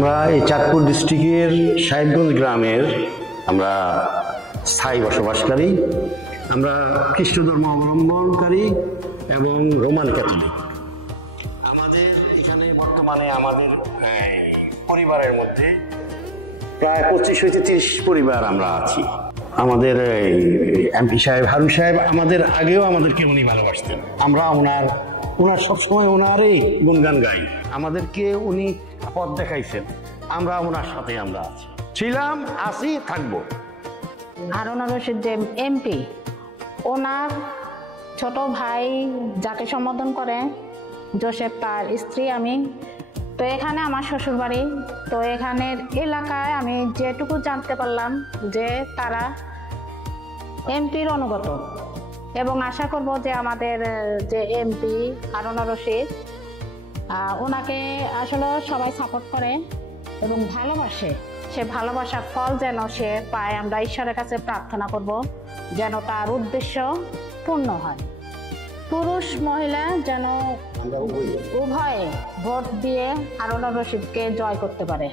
আমরা এই চাঁদপুর ডিস্ট্রিক্টের সাহেবগঞ্জ গ্রামের আমরা স্থায়ী বসবাসকারী। আমরা খ্রিস্ট ধর্ম অবলম্বনকারী এবং রোমান ক্যাথলিক। আমাদের এখানে বর্তমানে আমাদের পরিবারের মধ্যে প্রায় 25 হইতে 30 পরিবার আমরা আছি। আমাদের এমপি সাহেব হারুন সাহেব আমাদের আগেও আমাদেরকে উনি ভালোবাসতেন। আমরা ওনার সবসময় ওনারই গুণগান গাই। আমাদেরকে উনি পথ দেখাইছেন, আমরা ওনার সাথে আমরা আছি, ছিলাম, আছি, থাকবো। হারুন রশিদ যে এমপি, ওনার ছোট ভাই যাকে সম্বোধন করে জোসেফ, তার স্ত্রী আমি। তো এখানে আমার শ্বশুর বাড়ি। তো এখানের এলাকায় আমি যেটুকু জানতে পারলাম যে তারা এমপির অনুগত, এবং আশা করব যে আমাদের যে এমপি হারুন রশিদ, ওনাকে আসলে সবাই সাপোর্ট করে এবং ভালোবাসে। সে ভালোবাসার ফল যেন সে পায়, আমরা ঈশ্বরের কাছে প্রার্থনা করব যেন তার উদ্দেশ্য পূর্ণ হয়। পুরুষ মহিলা যেন উভয়ে ভোট দিয়ে হারুন রশিদকে জয় করতে পারে।